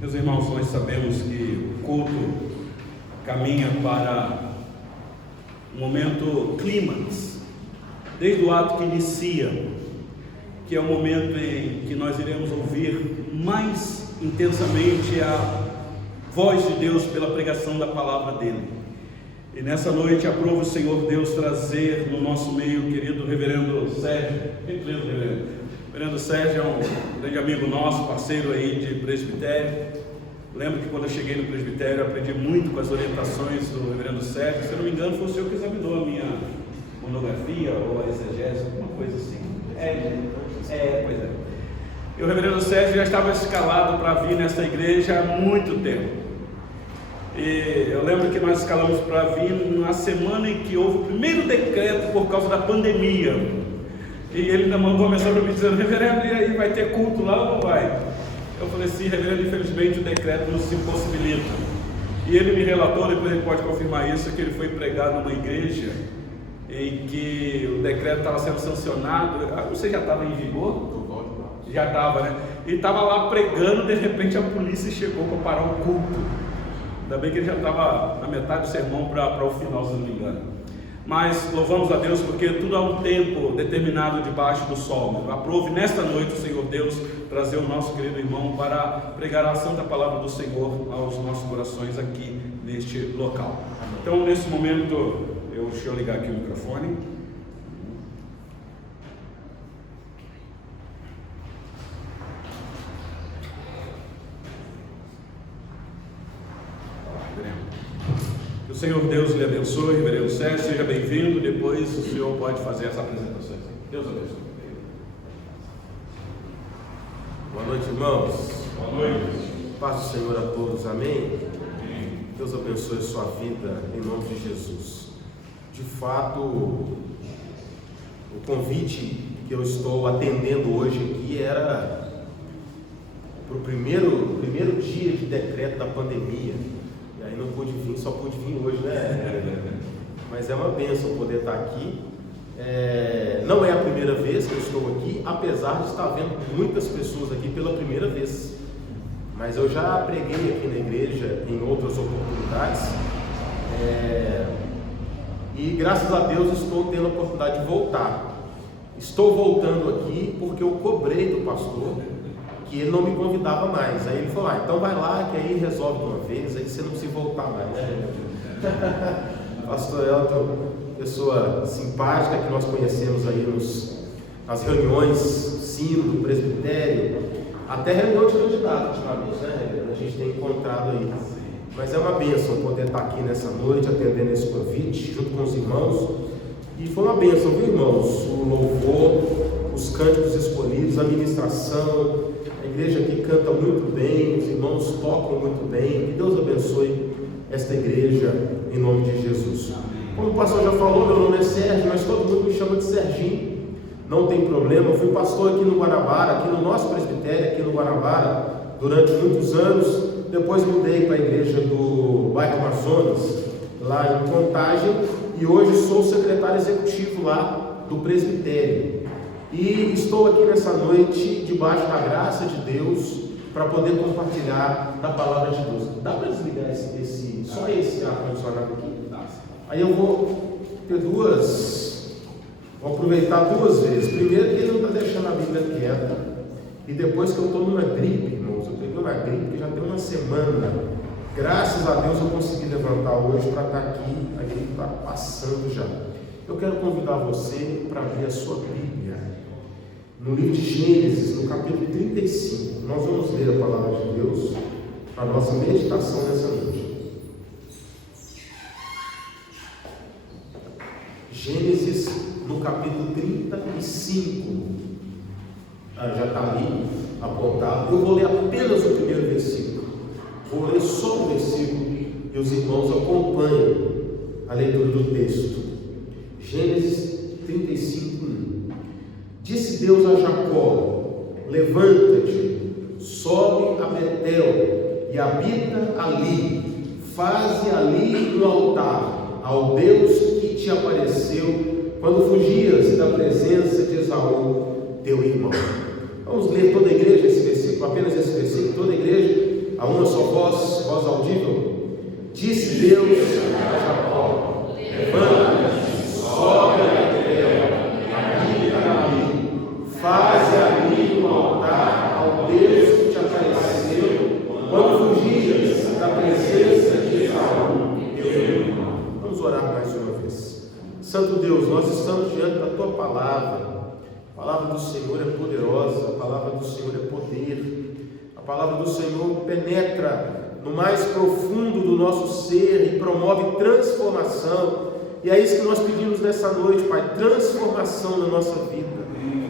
Meus irmãos, nós sabemos que o culto caminha para um momento clímax, desde o ato que inicia, que é o momento em que nós iremos ouvir mais intensamente a voz de Deus pela pregação da palavra dele. E nessa noite aprova o Senhor Deus trazer no nosso meio o querido reverendo Sérgio. Reverendo Sérgio é um grande amigo nosso, parceiro aí de presbitério. Lembro que quando eu cheguei no presbitério eu aprendi muito com as orientações do reverendo Sérgio. Se eu não me engano, foi o senhor que examinou a minha monografia ou a exegese, alguma coisa assim. Pois é. E o reverendo Sérgio já estava escalado para vir nessa igreja há muito tempo. E eu lembro que nós escalamos para vir na semana em que houve o primeiro decreto por causa da pandemia. E ele ainda mandou uma mensagem para mim dizendo: reverendo, e aí, vai ter culto lá ou não vai? Eu falei: sim, reverendo, infelizmente o decreto nos impossibilita. E ele me relatou, depois ele pode confirmar isso, que ele foi pregar numa igreja em que o decreto estava sendo sancionado. Você já estava em vigor? Já estava, né? E estava lá pregando, de repente a polícia chegou para parar o culto. Ainda bem que ele já estava na metade do sermão para o final, se não me engano. Mas louvamos a Deus porque tudo há um tempo determinado debaixo do sol. Aprove nesta noite o Senhor Deus trazer o nosso querido irmão para pregar a santa palavra do Senhor aos nossos corações aqui neste local. Então, nesse momento, deixa eu ligar aqui o microfone. Que o Senhor Deus lhe abençoe, reverendo Sérgio, seja bem-vindo. Depois o senhor pode fazer essa apresentação. Deus abençoe. Boa noite, irmãos. Boa noite. Paz do Senhor a todos, amém? Deus abençoe a sua vida, em nome de Jesus. De fato, o convite que eu estou atendendo hoje aqui era para o primeiro dia de decreto da pandemia. E aí não pude vir, só pude vir hoje, né? Mas é uma bênção poder estar aqui. Não é a primeira vez que eu estou aqui, apesar de estar vendo muitas pessoas aqui pela primeira vez. Mas eu já preguei aqui na igreja em outras oportunidades. E graças a Deus estou tendo a oportunidade de voltar. Estou voltando aqui porque eu cobrei do pastor que ele não me convidava mais. Aí ele falou: então vai lá que aí resolve de uma vez, aí você não precisa voltar mais. Pastor Elton, pessoa simpática que nós conhecemos aí nas reuniões, sino do presbitério, até reunião de candidato ultimamente, né? A gente tem encontrado aí. Mas é uma bênção poder estar aqui nessa noite, atendendo esse convite, junto com os irmãos. E foi uma bênção, viu, irmãos? O louvor, os cânticos escolhidos, a ministração. A igreja aqui canta muito bem, os irmãos tocam muito bem. Que Deus abençoe esta igreja, em nome de Jesus. Como o pastor já falou, meu nome é Sérgio, mas todo mundo me chama de Serginho. Não tem problema. Eu fui pastor aqui no Guanabara, aqui no nosso presbitério, aqui no Guanabara, durante muitos anos. Depois mudei para a igreja do bairro Amazonas, lá em Contagem, e hoje sou secretário executivo lá do presbitério. E estou aqui nessa noite, debaixo da graça de Deus, para poder compartilhar da palavra de Deus. Dá para desligar só esse ar-condicionado aqui? Aí eu vou aproveitar duas vezes. Primeiro, que ele não está deixando a Bíblia quieta, e depois que eu estou numa gripe, irmãos. Eu peguei uma gripe que já tem uma semana. Graças a Deus eu consegui levantar hoje para estar aqui. A gripe está passando já. Eu quero convidar você para abrir a sua Bíblia no livro de Gênesis, no capítulo 35. Nós vamos ler a palavra de Deus para a nossa meditação nessa noite. Gênesis, no capítulo 35. Já está ali apontado. Eu vou ler apenas o primeiro versículo. Vou ler só o versículo e os irmãos acompanhem a leitura do texto. Gênesis 35, 1. Disse Deus a Jacó: levanta-te, sobe a Betel e habita ali. Faze ali um altar ao Deus que te apareceu quando fugias da presença de Esaú, teu irmão. Vamos ler toda a igreja esse versículo, apenas esse versículo, toda a igreja. a uma só voz, voz audível, disse Deus a Jacó: levanta-te, sobe a Betel, habita ali, faze ali um altar ao Deus que te apareceu quando fugias da presença de Esaú, teu irmão. Vamos orar mais uma vez. Santo Deus, nós estamos diante da tua palavra. A palavra do Senhor é poderosa, a palavra do Senhor é poder, a palavra do Senhor penetra no mais profundo do nosso ser e promove transformação. E é isso que nós pedimos nessa noite, Pai, transformação na nossa vida,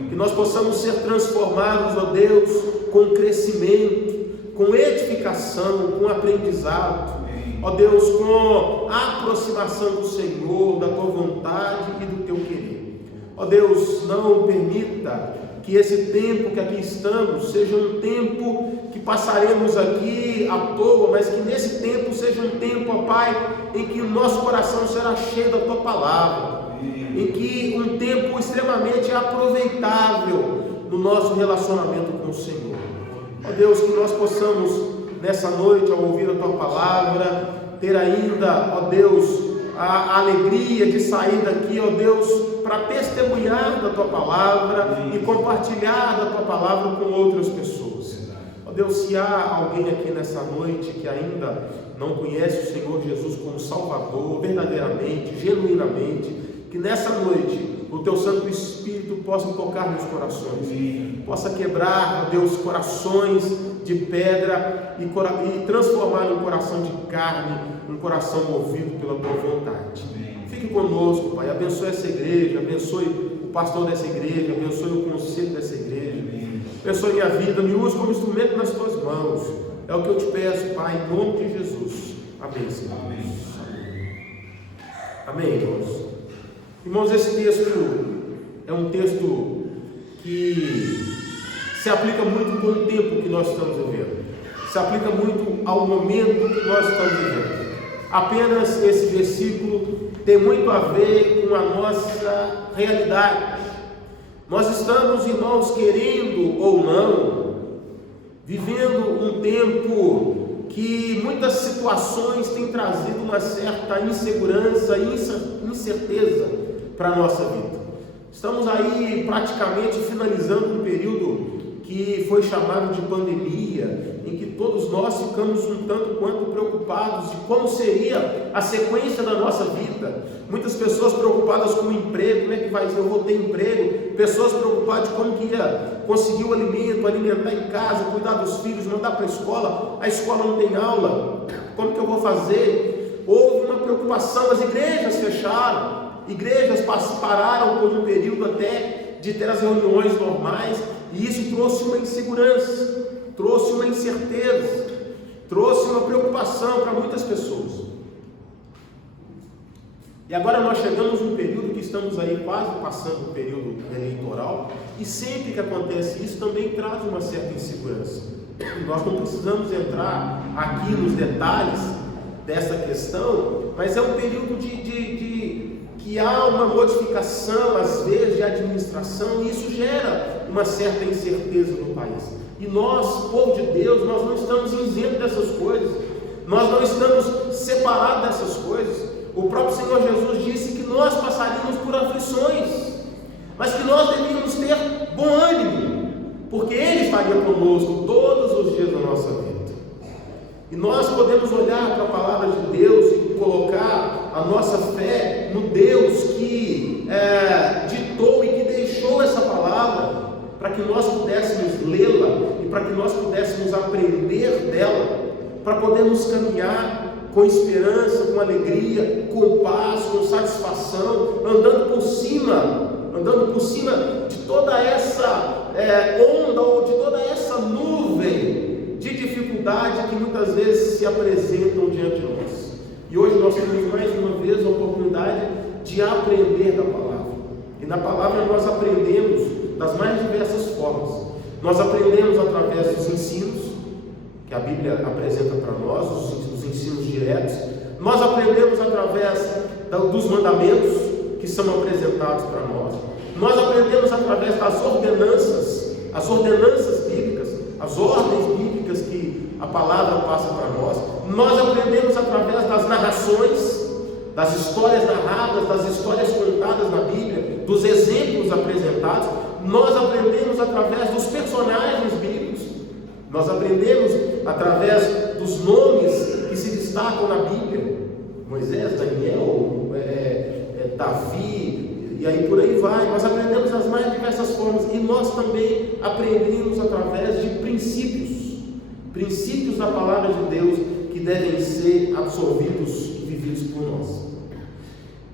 que nós possamos ser transformados, ó Deus, com crescimento, com edificação, com aprendizado, ó Deus, com a aproximação do Senhor, da tua vontade e do teu querer. Ó Deus, não permita que esse tempo que aqui estamos seja um tempo que passaremos aqui à toa, mas que nesse tempo seja um tempo, ó Pai, em que o nosso coração será cheio da tua palavra, em que um tempo extremamente aproveitável no nosso relacionamento com o Senhor. Ó Deus, que nós possamos nessa noite, ao ouvir a tua palavra, ter ainda, ó Deus, a alegria de sair daqui, ó Deus, para testemunhar da tua palavra e compartilhar da tua palavra com outras pessoas. Ó Deus, se há alguém aqui nessa noite que ainda não conhece o Senhor Jesus como Salvador, verdadeiramente, genuinamente, que nessa noite o teu Santo Espírito possa tocar nos corações, possa quebrar, ó Deus, corações de pedra e transformar num coração de carne, um coração movido pela tua vontade. Fique conosco, Pai, abençoe essa igreja, abençoe o pastor dessa igreja, abençoe o conselho dessa igreja, abençoe minha vida, me use como instrumento nas tuas mãos. É o que eu te peço, Pai, em nome de Jesus. Amém, Senhor. Amém, irmãos. Irmãos, esse texto é um texto que se aplica muito com o tempo que nós estamos vivendo, se aplica muito ao momento que nós estamos vivendo. Apenas esse versículo tem muito a ver com a nossa realidade. Nós estamos, irmãos, querendo ou não, vivendo um tempo que muitas situações têm trazido uma certa insegurança e incerteza para a nossa vida. Estamos aí praticamente finalizando um período que foi chamado de pandemia, em que todos nós ficamos um tanto quanto preocupados de como seria a sequência da nossa vida. Muitas pessoas preocupadas com o emprego, como é que vai ser, eu vou ter emprego, pessoas preocupadas de como que ia conseguir o alimento, alimentar em casa, cuidar dos filhos, mandar para a escola não tem aula, como que eu vou fazer? Houve uma preocupação, as igrejas fecharam, igrejas pararam por um período até de ter as reuniões normais, e isso trouxe uma insegurança, trouxe uma incerteza, trouxe uma preocupação para muitas pessoas. E agora nós chegamos num período que estamos aí quase passando o período eleitoral, e sempre que acontece isso também traz uma certa insegurança. Nós não precisamos entrar aqui nos detalhes dessa questão, mas é um período que há uma modificação, às vezes, de administração, e isso gera uma certa incerteza no país. E nós, povo de Deus, nós não estamos isentos dessas coisas, nós não estamos separados dessas coisas. O próprio Senhor Jesus disse que nós passaríamos por aflições, mas que nós deveríamos ter bom ânimo, porque Ele estaria conosco todos os dias da nossa vida. E nós podemos olhar para a palavra de Deus e colocar a nossa fé no Deus que ditou e que deixou essa palavra para que nós pudéssemos lê-la e para que nós pudéssemos aprender dela, para podermos caminhar com esperança, com alegria, com paz, com satisfação, andando por cima de toda essa onda ou de toda essa nuvem de dificuldade que muitas vezes se apresentam diante de nós. E hoje nós temos mais uma vez a oportunidade de aprender da palavra. E na palavra nós aprendemos das mais diversas formas. Nós aprendemos através dos ensinos que a Bíblia apresenta para nós, os ensinos diretos. Nós aprendemos através dos mandamentos que são apresentados para nós. Nós aprendemos através das ordenanças, as ordenanças bíblicas, as ordens bíblicas que a palavra passa para nós. Nós aprendemos através das narrações, das histórias narradas, das histórias contadas na Bíblia, dos exemplos apresentados. Nós aprendemos através dos personagens bíblicos. Nós aprendemos através dos nomes que se destacam na Bíblia. Moisés, Daniel, Davi, e aí por aí vai. Nós aprendemos das mais diversas formas. E nós também aprendemos através de princípios da palavra de Deus, que devem ser absorvidos e vividos por nós.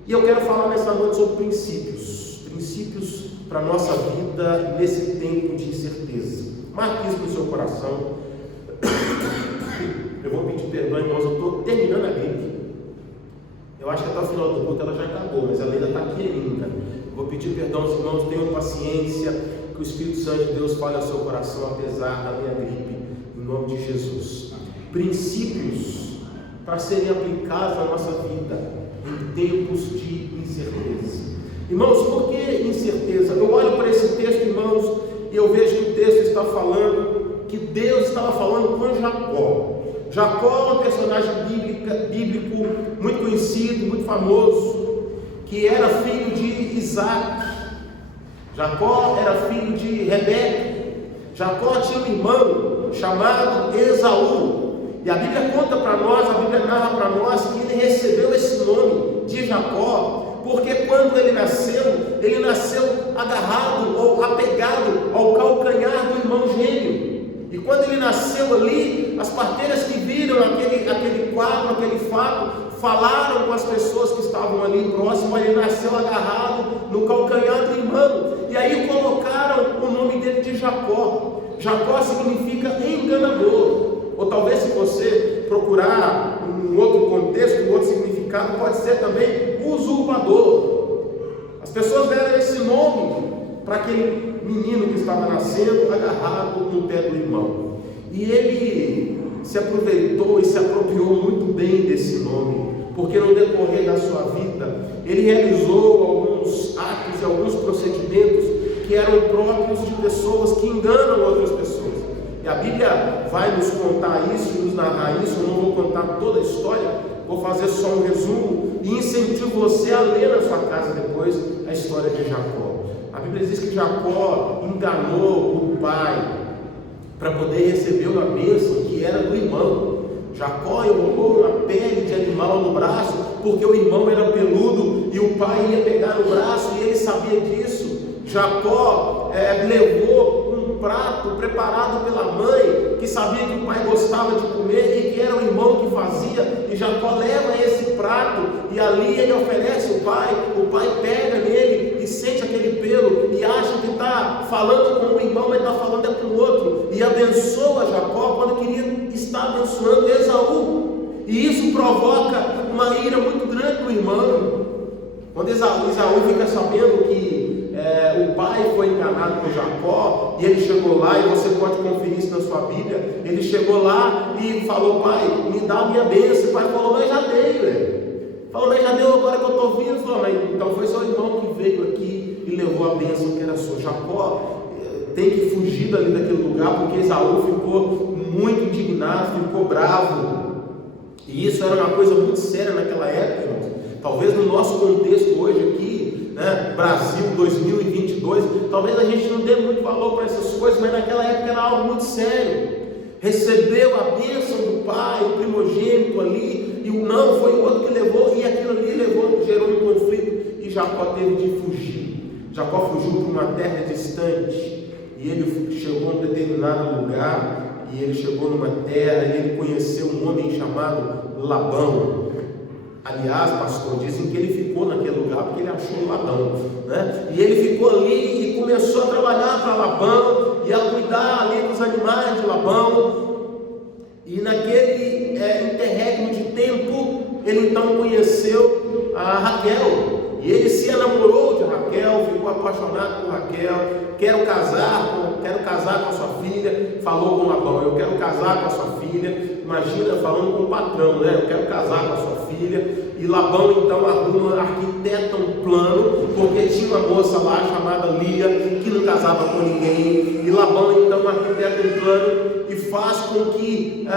E eu quero falar nessa noite sobre princípios para a nossa vida nesse tempo de incerteza. Marque isso no seu coração. Eu vou pedir perdão, irmãos, eu estou terminando a gripe. Eu acho que até o final do culto ela já acabou, mas ela ainda está aqui ainda. Eu vou pedir perdão aos irmãos, tenham paciência, que o Espírito Santo de Deus fale ao seu coração, apesar da minha gripe, em nome de Jesus. Princípios para serem aplicados na nossa vida em tempos de incerteza. Irmãos, por que incerteza? Eu olho para esse texto, irmãos, e eu vejo que o texto está falando que Deus estava falando com Jacó. Jacó é um personagem bíblico muito conhecido, muito famoso, que era filho de Isaac. Jacó era filho de Rebeca. Jacó tinha um irmão chamado Esaú. E a Bíblia conta para nós, a Bíblia narra para nós que ele recebeu esse nome de Jacó, porque quando ele nasceu agarrado ou apegado ao calcanhar do irmão gêmeo. E quando ele nasceu ali, as parteiras que viram aquele quadro, aquele fato, falaram com as pessoas que estavam ali próximo. Ele nasceu agarrado no calcanhar do irmão. E aí colocaram o nome dele de Jacó. Jacó significa enganador. Ou talvez, se você procurar um outro contexto, um outro significado, pode ser também usurpador. As pessoas deram esse nome para aquele menino que estava nascendo agarrado no pé do irmão. E ele se aproveitou e se apropriou muito bem desse nome, porque no decorrer da sua vida, ele realizou alguns atos e alguns procedimentos que eram próprios de pessoas que enganam outras pessoas. E a Bíblia vai nos contar isso, nos narrar isso. Eu não vou contar toda a história, vou fazer só um resumo e incentivo você a ler na sua casa depois a história de Jacó. A Bíblia diz que Jacó enganou o pai para poder receber uma bênção que era do irmão. Jacó enrolou uma pele de animal no braço, porque o irmão era peludo e o pai ia pegar no braço e ele sabia disso. Jacó levou um prato preparado pela mãe, que sabia que o pai gostava de comer e que era o irmão que fazia, e Jacó leva esse prato e ali ele oferece o pai pega nele e sente aquele pelo e acha que está falando com o irmão, mas está falando com o outro, e abençoa Jacó quando queria estar abençoando Esaú, e isso provoca uma ira muito grande no irmão. Quando Esaú fica sabendo que o pai foi enganado por Jacó, e ele chegou lá, e você pode conferir isso na sua Bíblia, ele chegou lá e falou: pai, me dá a minha bênção. O pai falou: mas já dei, velho. Falou: mas já deu, agora que eu estou vindo. Falou: mas então foi seu irmão que veio aqui e levou a bênção que era sua. Jacó tem que fugir dali daquele lugar, porque Esaú ficou muito indignado, ficou bravo, e isso era uma coisa muito séria naquela época, irmãos. Talvez no nosso contexto hoje aqui, né, Brasil 2022, talvez a gente não dê muito valor para essas coisas, mas naquela época era algo muito sério. Recebeu a bênção do pai, o primogênito ali, e não, foi o outro que levou, e aquilo ali gerou um conflito, e Jacó teve de fugir. Jacó fugiu para uma terra distante, e ele chegou a um determinado lugar, e ele chegou numa terra, e ele conheceu um homem chamado Labão. Aliás, pastor, dizem que ele ficou naquele lugar porque ele achou Labão, né? E ele ficou ali e começou a trabalhar para Labão e a cuidar ali dos animais de Labão. E naquele interregno de tempo, ele então conheceu a Raquel. E ele se enamorou de Raquel, ficou apaixonado por Raquel. Quero casar com a sua filha. Falou com Labão: eu quero casar com a sua filha. Imagina, falando com o patrão, né? Eu quero casar com a sua filha. E Labão então arquiteta um plano, porque tinha uma moça lá chamada Lia, que não casava com ninguém. E Labão então arquiteta um plano e faz com que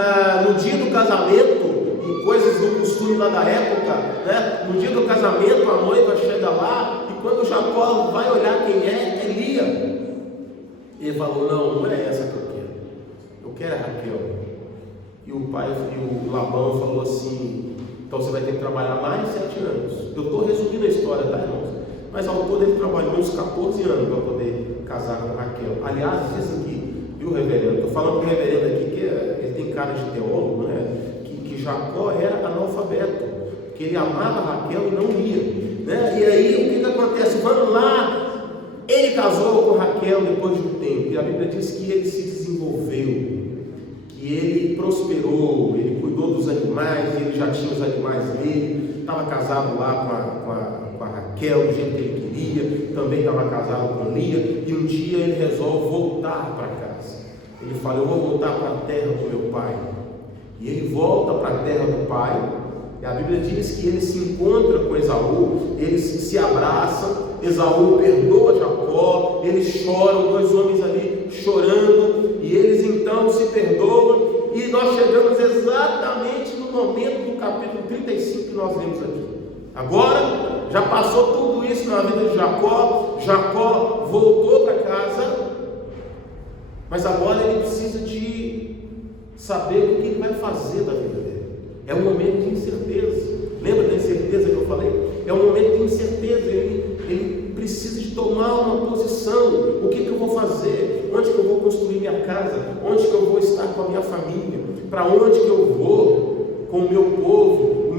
no dia do casamento, e coisas do costume lá da época, né? No dia do casamento a noiva chega lá, e quando Jacó vai olhar quem é Lia. Ele falou: não é essa que eu quero a Raquel. E o pai e o Labão falou assim: então você vai ter que trabalhar mais 7 anos. Eu estou resumindo a história, tá, irmãos? Mas ao todo ele trabalhou uns 14 anos para poder casar com Raquel. Aliás, isso aqui, viu, reverendo? Estou falando com o reverendo aqui que ele tem cara de teólogo, né? Que Jacó era analfabeto, que ele amava Raquel e não lia, né? E aí o que acontece? Vamos lá. Ele casou com Raquel depois de um tempo, e a Bíblia diz que ele se desenvolveu, que ele prosperou, ele cuidou dos animais, ele já tinha os animais dele, estava casado lá com a Raquel do jeito que ele queria, também estava casado com Lia, e um dia ele resolve voltar para casa. Ele fala: eu vou voltar para a terra do meu pai. E ele volta para a terra do pai, e a Bíblia diz que ele se encontra com Esaú, eles se abraçam, Esaú perdoa Jacó, eles choram, 2 homens ali chorando, e eles então se perdoam, e nós chegamos exatamente no momento do capítulo 35 que nós lemos aqui. Agora, já passou tudo isso na vida de Jacó, Jacó voltou para casa, mas agora ele precisa de saber o que ele vai fazer da vida dele. É um momento de incerteza. Lembra da incerteza que eu falei? É um momento de incerteza. Ele precisa de tomar uma posição. O que eu vou fazer? Onde que eu vou construir minha casa? Onde que eu vou estar com a minha família? Para onde que eu vou com o meu povo,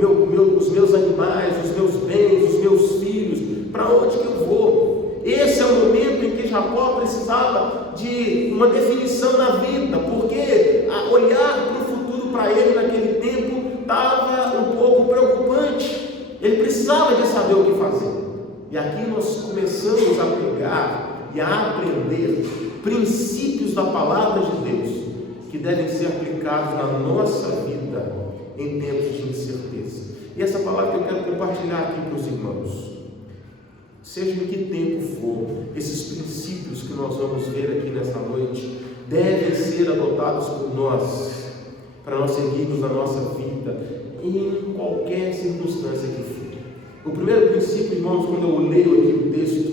os meus animais, os meus bens, os meus filhos? Para onde que eu vou? Esse é o momento em que Jacó precisava de uma definição na vida, porque olhar para o futuro para ele naquele tempo estava um pouco preocupante. Ele precisava de saber o que fazer. E aqui nós começamos a pegar e a aprender princípios da palavra de Deus que devem ser aplicados na nossa vida em tempos de incerteza. E essa palavra que eu quero compartilhar aqui para os irmãos, seja em que tempo for, esses princípios que nós vamos ver aqui nessa noite devem ser adotados por nós, para nós seguirmos na nossa vida, em qualquer circunstância que for. O primeiro princípio, irmãos, quando eu leio aqui o texto,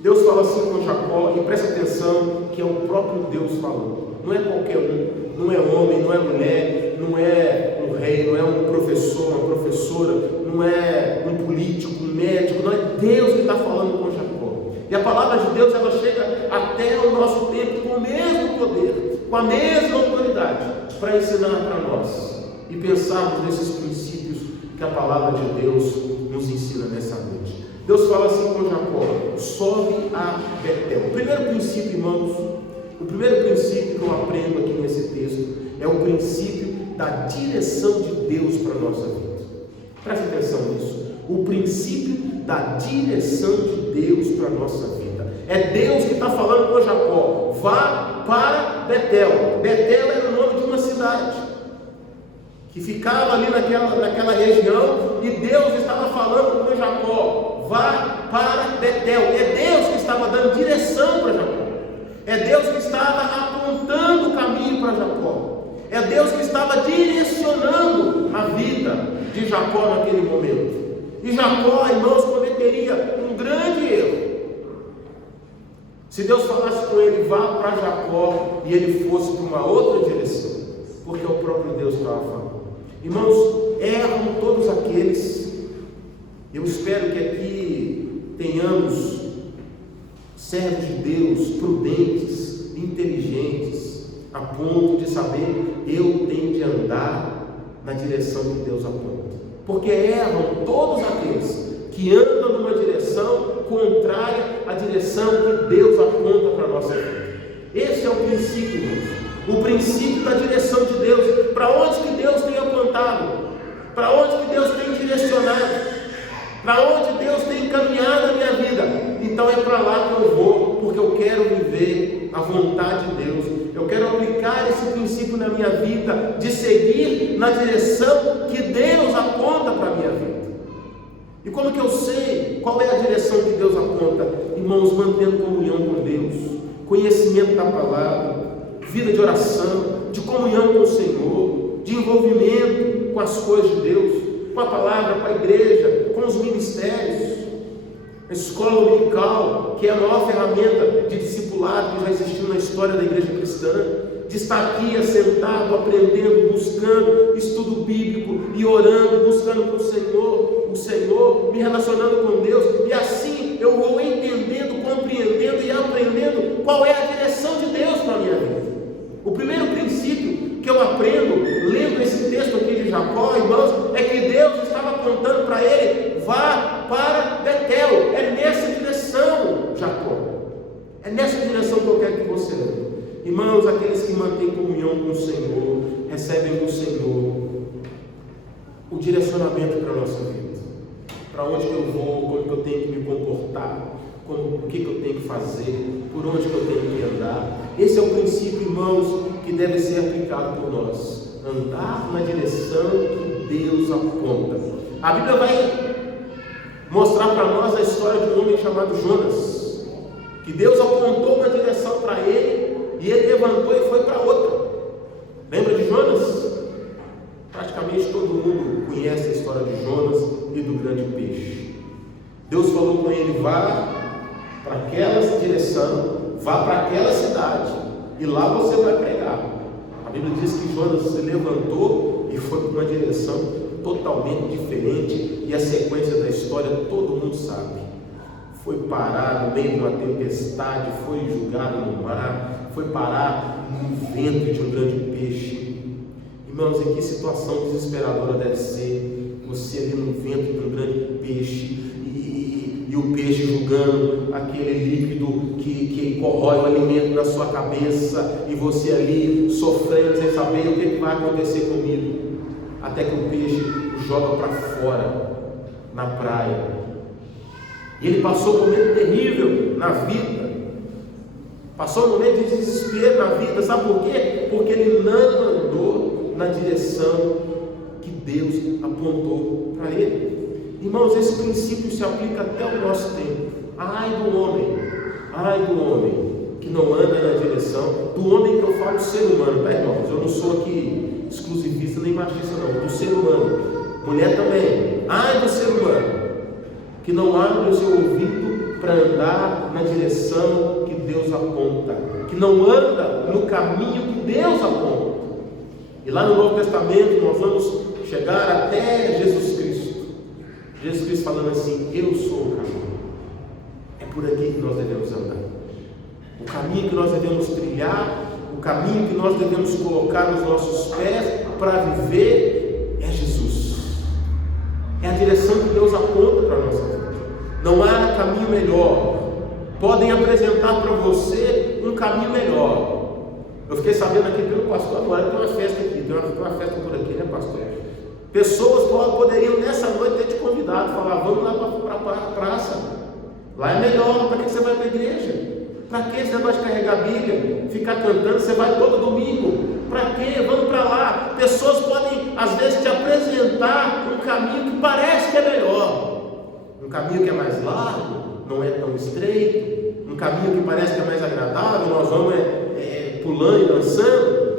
Deus fala assim com Jacó, e presta atenção que é o próprio Deus falando. Não é qualquer um, não é homem, não é mulher, não é um rei, não é um professor, uma professora, não é um político, um médico, não é Deus que está falando com Jacó. E a palavra de Deus, ela chega até o nosso tempo com o mesmo poder, com a mesma autoridade, para ensinar para nós e pensarmos nesses princípios que a palavra de Deus nos ensina nessa noite. Deus fala assim com Jacó: sobe a Betel. O primeiro princípio, irmãos, o primeiro princípio que eu aprendo aqui nesse texto é o princípio da direção de Deus para a nossa vida. Preste atenção nisso. O princípio da direção de Deus para a nossa vida. É Deus que está falando com Jacó: vá para Betel. Betel era o nome de uma cidade que ficava ali naquela região, e Deus estava falando com Jacó: vá para Betel. É Deus que estava dando direção para Jacó. É Deus que estava apontando o caminho para Jacó. É Deus que estava direcionando a vida de Jacó naquele momento. E Jacó, irmãos, cometeria um grande erro se Deus falasse com ele: vá para Jacó, e ele fosse para uma outra direção, porque o próprio Deus estava falando. Irmãos, erram todos aqueles, eu espero que aqui tenhamos servos de Deus prudentes, inteligentes, a ponto de saber: eu tenho de andar na direção que Deus aponta. Porque erram todos aqueles que andam numa direção contrária à direção que Deus aponta para a nossa vida. Esse é o princípio, irmãos. O princípio da direção de Deus. Para onde que Deus tem apontado? Para onde que Deus tem direcionado? Para onde Deus tem encaminhado a minha vida? Então é para lá que eu vou, porque eu quero viver a vontade de Deus. Eu quero aplicar esse princípio na minha vida, de seguir na direção que Deus aponta para a minha vida. E como que eu sei qual é a direção que Deus aponta? Irmãos, mantendo comunhão com Deus, conhecimento da palavra, vida de oração, de comunhão com o Senhor, de envolvimento com as coisas de Deus, com a palavra, com a igreja, com os ministérios. A escola dominical, que é a maior ferramenta de discipulado que já existiu na história da igreja cristã, de estar aqui assentado, aprendendo, buscando estudo bíblico e orando, buscando com o Senhor, me relacionando com Deus, e assim eu vou entendendo, compreendendo e aprendendo qual é a direção de Deus para a minha vida. O primeiro princípio que eu aprendo lendo esse texto aqui de Jacó, irmãos, é que Deus estava apontando para ele: vá para Betel. É nessa direção, Jacó. É nessa direção que eu quero que você ande. Irmãos, aqueles que mantêm comunhão com o Senhor, recebem do Senhor o direcionamento para a nossa vida. Para onde que eu vou, como que eu tenho que me comportar, o que eu tenho que fazer, por onde que eu tenho que andar. Esse é o princípio, irmãos, que deve ser aplicado por nós. Andar na direção que Deus aponta. A Bíblia vai mostrar para nós a história de um homem chamado Jonas, que Deus apontou uma direção para ele, e ele levantou e foi para outra. Lembra de Jonas? Praticamente todo mundo conhece a história de Jonas e do grande peixe. Deus falou com ele: vá para aquela direção, vá para aquela cidade, e lá você vai pregar. A Bíblia diz que Jonas se levantou e foi para uma direção totalmente diferente, e a sequência da história todo mundo sabe. Foi parar no meio de uma tempestade, foi jogado no mar, foi parar no ventre de um grande peixe. Irmãos, em que situação desesperadora deve ser você ali no ventre de um grande peixe, e o peixe julgando aquele líquido que corrói o alimento na sua cabeça, e você ali sofrendo sem saber o que vai acontecer comigo, até que o peixe o joga para fora na praia. E ele passou um momento terrível na vida, passou um momento de desespero na vida. Sabe por quê? Porque ele não andou na direção que Deus apontou para ele. Irmãos, esse princípio se aplica até o nosso tempo. Ai do homem que não anda na direção, do homem que eu falo, ser humano, tá, irmãos? Eu não sou aqui exclusivista nem machista, não, do ser humano, mulher também. Ai do ser humano que não abre o seu ouvido para andar na direção que Deus aponta, que não anda no caminho que Deus aponta. E lá no Novo Testamento nós vamos chegar até Jesus Cristo. Jesus Cristo falando assim: eu sou o caminho. É por aqui que nós devemos andar. O caminho que nós devemos trilhar, o caminho que nós devemos colocar os nossos pés para viver é Jesus. É a direção que Deus aponta para a nossa vida. Não há caminho melhor. Podem apresentar para você um caminho melhor. Eu fiquei sabendo aqui pelo pastor agora, tem uma festa aqui, tem uma festa por aqui, né, pastor? Pessoas poderiam nessa noite ter te convidado, falar: vamos lá para a praça. Lá é melhor. Para que você vai para a igreja? Para que você vai carregar a Bíblia, ficar cantando? Você vai todo domingo. Para quê? Vamos para lá. Pessoas podem às vezes te apresentar um caminho que parece que é melhor, um caminho que é mais largo, não é tão estreito, um caminho que parece que é mais agradável, nós vamos pulando e dançando,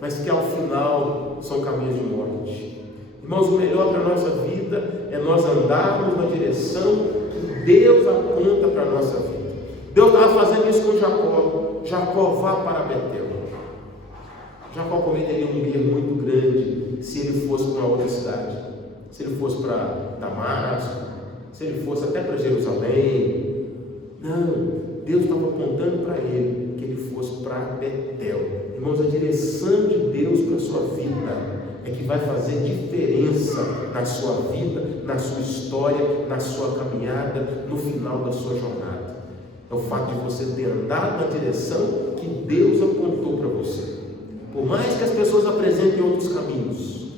mas que ao final são caminhos de morte. Irmãos, o melhor para a nossa vida é nós andarmos na direção que Deus aponta para a nossa vida. Deus estava fazendo isso com Jacó. Jacó, vá para Betel. Jacó cometeria um erro muito grande se ele fosse para outra cidade, se ele fosse para Damasco, se ele fosse até para Jerusalém. Não, Deus estava apontando para ele que ele fosse para Betel. Irmãos, a direção de Deus para a sua vida é que vai fazer diferença na sua vida, na sua história, na sua caminhada, no final da sua jornada. É o fato de você ter andado na direção que Deus apontou para você. Por mais que as pessoas apresentem outros caminhos,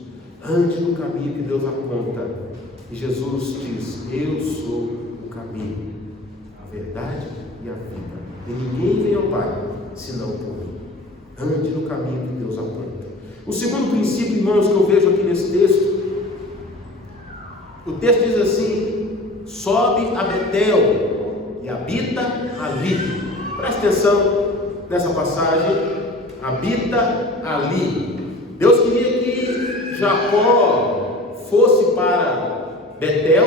ande no caminho que Deus aponta. E Jesus diz: eu sou o caminho, a verdade e a vida. E ninguém vem ao Pai senão por mim. Ande no caminho que Deus aponta. O segundo princípio, irmãos, que eu vejo aqui nesse texto, o texto diz assim: sobe a Betel e habita ali. Presta atenção nessa passagem: habita ali. Deus queria que Jacó fosse para Betel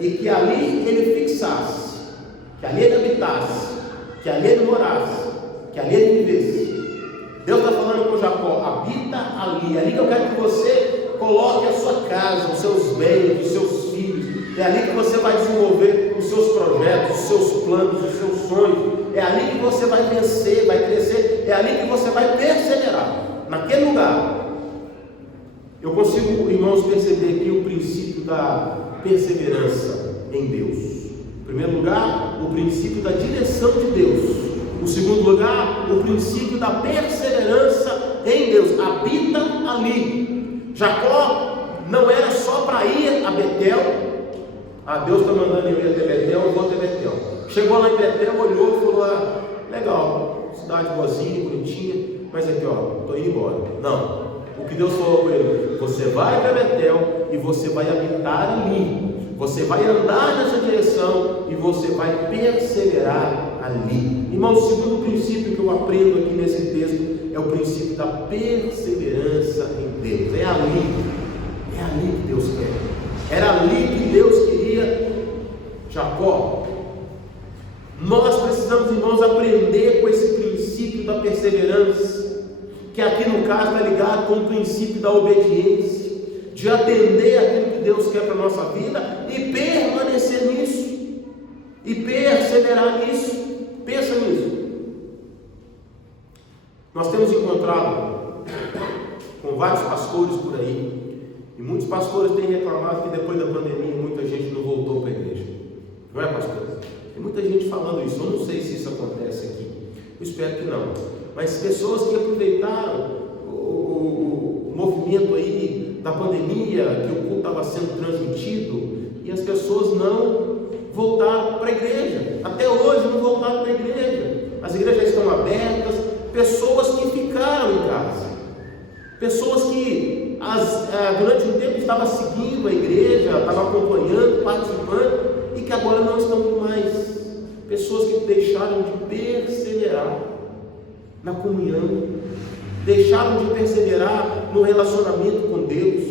e que ali ele fixasse, que ali ele habitasse, que ali ele morasse, que ali ele vivesse. Deus está falando com Jacó: habita ali, ali que eu quero que você coloque a sua casa, os seus bens, os seus filhos. É ali que você vai desenvolver os seus projetos, os seus planos, os seus sonhos. É ali que você vai vencer, vai crescer. É ali que você vai perseverar, naquele lugar. Eu consigo, irmãos, perceber aqui o princípio da perseverança em Deus. Em primeiro lugar, o princípio da direção de Deus. Em segundo lugar, o princípio da perseverança em Deus. Habita ali. Jacó não era só para ir a Betel. Deus está mandando eu ir até Betel, eu vou até Betel. Chegou lá em Betel, olhou e falou: legal, cidade boazinha, bonitinha, mas aqui, estou indo embora. Não. O que Deus falou com ele: você vai para Betel e você vai habitar ali. Você vai andar nessa direção e você vai perseverar ali. Irmão, o segundo princípio que eu aprendo aqui nesse texto é o princípio da perseverança em Deus. É ali que Deus quer. Era ali que Deus queria Jacó. Nós precisamos, irmãos, aprender com esse princípio da perseverança, que aqui no caso está ligado com o princípio da obediência, de atender aquilo que Deus quer para a nossa vida e permanecer nisso, e perseverar nisso. Pensa nisso. Nós temos encontrado com vários pastores por aí, e muitos pastores têm reclamado que depois da pandemia muita gente não voltou para a igreja. Não é, pastor? Tem muita gente falando isso. Eu não sei se isso acontece aqui, eu espero que não, mas pessoas que aproveitaram o movimento aí da pandemia, que o culto estava sendo transmitido, e as pessoas não voltaram para a igreja. Até hoje não voltaram para a igreja. As igrejas estão abertas. Pessoas que ficaram em casa, pessoas que durante um tempo estavam seguindo a igreja, estavam acompanhando, participando, e que agora não estão mais. Pessoas que deixaram de perseverar na comunhão, deixaram de perseverar no relacionamento com Deus,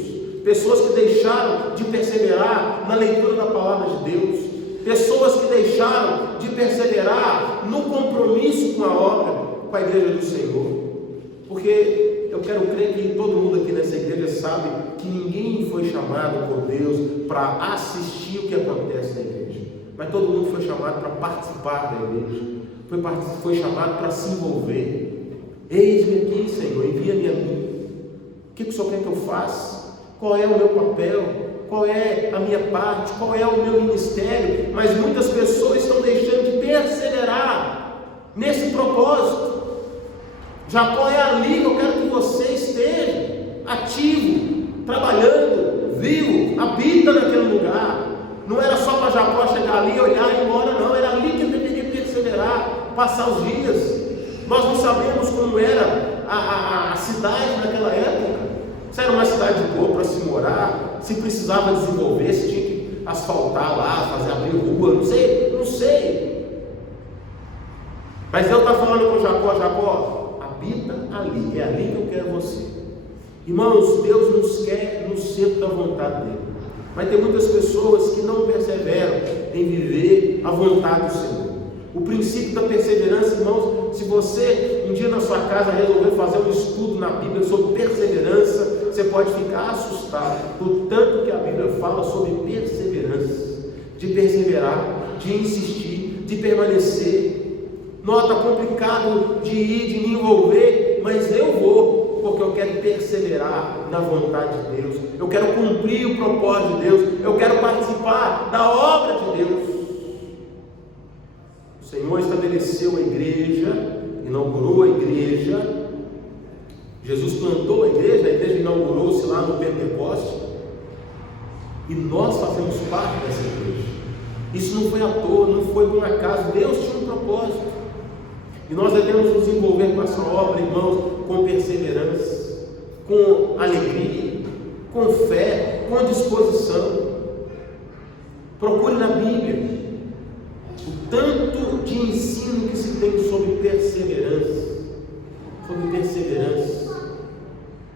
pessoas que deixaram de perseverar na leitura da palavra de Deus, pessoas que deixaram de perseverar no compromisso com a obra, com a igreja do Senhor. Porque eu quero crer que todo mundo aqui nessa igreja sabe que ninguém foi chamado por Deus para assistir o que acontece na igreja, mas todo mundo foi chamado para participar da igreja, foi chamado para se envolver. Eis-me aqui, Senhor, envia-me a mim. O que o Senhor quer que eu faça? Qual é o meu papel? Qual é a minha parte? Qual é o meu ministério? Mas muitas pessoas estão deixando de perseverar nesse propósito. Jacó, é ali que eu quero que você esteja, ativo, trabalhando, vivo, habita naquele lugar. Não era só para Jacó chegar ali, olhar e ir embora, não. Era ali que ele deveria perseverar, passar os dias. Nós não sabemos como era a cidade naquela época. Se era uma cidade boa para se morar, se precisava desenvolver, se tinha que asfaltar lá, abrir rua, não sei. Mas Deus está falando com Jacó, habita ali, é ali que eu quero você. Irmãos, Deus nos quer no centro da vontade dele, mas tem muitas pessoas que não perseveram em viver a vontade do Senhor. O princípio da perseverança, irmãos, se você um dia na sua casa resolver fazer um estudo na Bíblia sobre perseverança, você pode ficar assustado do tanto que a Bíblia fala sobre perseverança, de perseverar, de insistir, de permanecer. Nota, complicado de ir, de me envolver, mas eu vou, porque eu quero perseverar na vontade de Deus, eu quero cumprir o propósito de Deus, eu quero participar da obra de Deus. O Senhor estabeleceu a igreja, inaugurou a igreja, Jesus plantou a igreja inaugurou-se lá no Pentecoste, e nós fazemos parte dessa igreja. Isso não foi à toa, não foi por um acaso. Deus tinha um propósito, e nós devemos nos envolver com essa obra, irmãos, com perseverança, com alegria, com fé, com disposição. Procure na Bíblia o tanto de ensino que se tem sobre perseverança,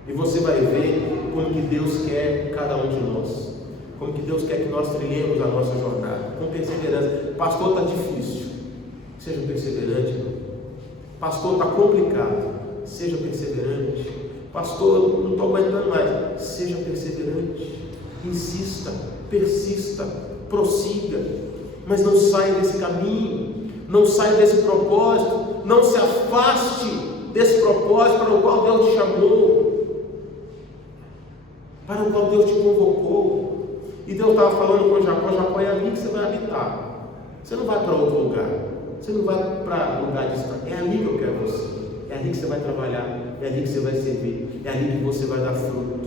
E você vai ver como que Deus quer cada um de nós. Como que Deus quer que nós trilhemos a nossa jornada. Com perseverança. Pastor, está difícil. Seja perseverante, irmão. Pastor, está complicado. Seja perseverante. Pastor, não estou aguentando mais. Seja perseverante. Insista, persista, prossiga. Mas não saia desse caminho. Não saia desse propósito. Não se afaste desse propósito para o qual Deus te chamou, para o qual Deus te convocou. E Deus estava falando com Jacó, é ali que você vai habitar. Você não vai para outro lugar. Você não vai para lugar distante. É ali que eu quero você. É ali que você vai trabalhar. É ali que você vai servir. É ali que você vai dar fruto.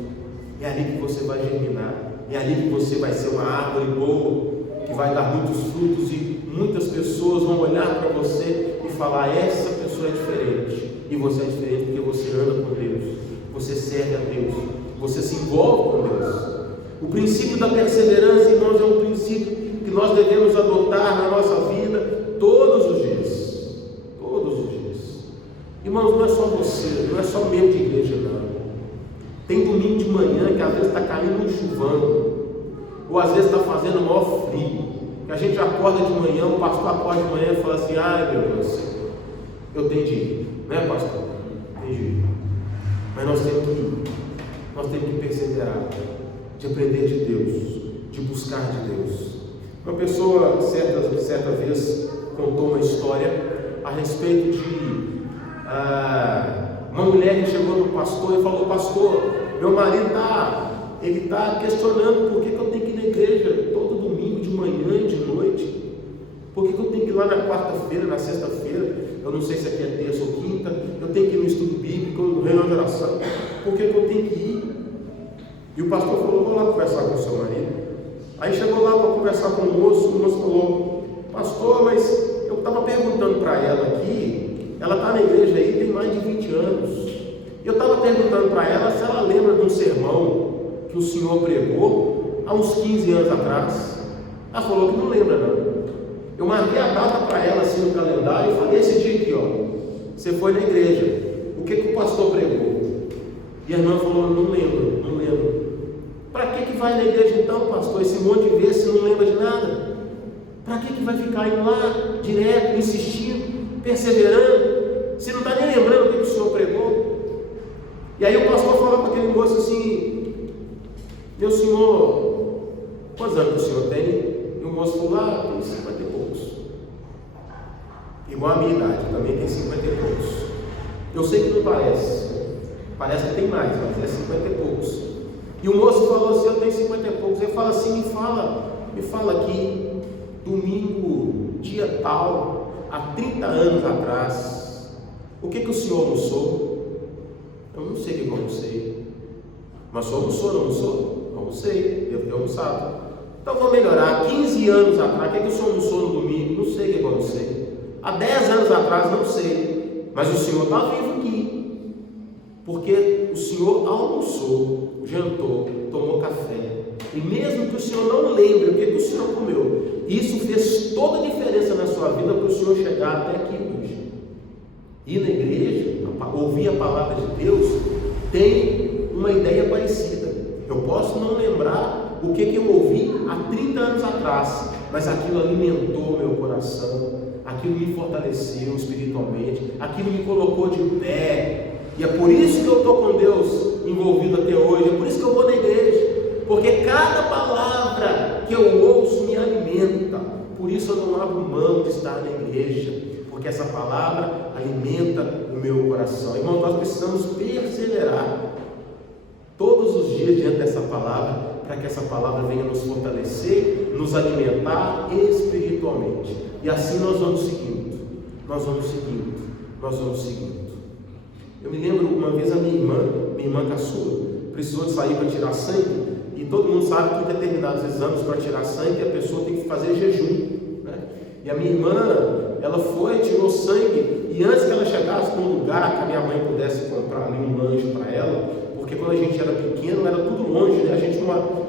É ali que você vai germinar. É ali que você vai ser uma árvore boa, que vai dar muitos frutos, e muitas pessoas vão olhar para você e falar: essa pessoa é diferente. E você é diferente porque você anda com Deus, você serve a Deus, você se envolve com Deus. O princípio da perseverança, irmãos, é um princípio que nós devemos adotar na nossa vida todos os dias. Todos os dias. Irmãos, não é só você, não é só membro de igreja, não. Tem domingo de manhã que às vezes está caindo um chuvão, ou às vezes está fazendo o maior frio, que a gente acorda de manhã, o pastor acorda de manhã e fala assim: ai meu Deus, eu tenho de ir, né, pastor? Tem de ir. Mas nós temos que ir, nós temos que perseverar, de aprender de Deus, de buscar de Deus. Uma pessoa certa vez contou uma história a respeito de uma mulher que chegou no pastor e falou: pastor, meu marido está questionando por que eu tenho que ir na igreja todo domingo, de manhã e de noite. Por que eu tenho que ir lá na quarta-feira, na sexta-feira? Eu não sei se aqui é terça ou quinta. Eu tenho que ir no estudo bíblico, no reunião de oração. Por que eu tenho que ir? E o pastor falou: vou lá conversar com o seu marido. Aí chegou lá para conversar com o moço falou: pastor, mas eu estava perguntando para ela aqui, ela está na igreja aí tem mais de 20 anos. Eu estava perguntando para ela se ela lembra de um sermão que o senhor pregou há uns 15 anos atrás. Ela falou que não lembra, não. Eu marquei a data para ela assim no calendário e falei: esse dia aqui, ó, você foi na igreja, o que o pastor pregou? E a irmã falou: não lembro. Para que vai na igreja então, pastor? Esse monte de vezes você não lembra de nada? Para que vai ficar indo lá direto, insistindo, perseverando? Você não está nem lembrando o que o senhor pregou? E aí o pastor falou para aquele moço assim: meu senhor, quantos anos o senhor tem? E o moço falou: tem 50 e poucos. Igual a minha idade, também tem 50 e poucos. Eu sei que não parece que tem mais, mas é 50 e poucos. E o moço falou assim: eu tenho 50 e poucos. Ele fala assim: me fala aqui, domingo, dia tal, há 30 anos atrás, o que o senhor almoçou? Eu não sei o que eu almocei. Mas o senhor almoçou, não almoçou? Almocei, devo ter almoçado. Então vou melhorar. 15 anos atrás, o que o senhor almoçou no domingo? Não sei o que eu almocei. Há 10 anos atrás, não sei. Mas o senhor está vivo aqui, porque o senhor almoçou, jantou, tomou café. E mesmo que o senhor não lembre o que o senhor comeu, isso fez toda a diferença na sua vida para o senhor chegar até aqui hoje. Ir na igreja, ouvir a palavra de Deus, tem uma ideia parecida. Eu posso não lembrar o que eu ouvi há 30 anos atrás, mas aquilo alimentou meu coração, aquilo me fortaleceu espiritualmente, aquilo me colocou de pé. E é por isso que eu estou com Deus envolvido até hoje, é por isso que eu vou na igreja, porque cada palavra que eu ouço me alimenta. Por isso eu não abro mão de estar na igreja, porque essa palavra alimenta o meu coração. Irmão, nós precisamos perseverar todos os dias diante dessa palavra, para que essa palavra venha nos fortalecer, nos alimentar espiritualmente. E assim nós vamos seguindo. Eu me lembro uma vez a minha irmã caçula, precisou de sair para tirar sangue, e todo mundo sabe que em determinados exames para tirar sangue a pessoa tem que fazer jejum, né? E a minha irmã, ela foi, tirou sangue, e antes que ela chegasse num lugar que a minha mãe pudesse comprar ali um lanche para ela, porque quando a gente era pequeno era tudo longe, né?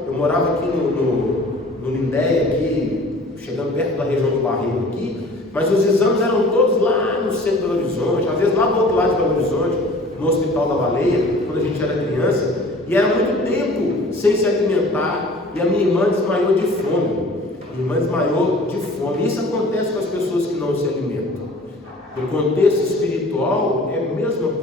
Eu morava aqui no Lindéia, aqui, chegando perto da região do Barreiro aqui, mas os exames eram todos lá no centro do Belo Horizonte, às vezes lá do outro lado de Belo Horizonte, no Hospital da Baleia. quando a gente era criança, e era muito tempo sem se alimentar, e a minha irmã desmaiou de fome. Minha irmã desmaiou de fome. Isso acontece com as pessoas que não se alimentam. No contexto espiritual, é a mesma coisa.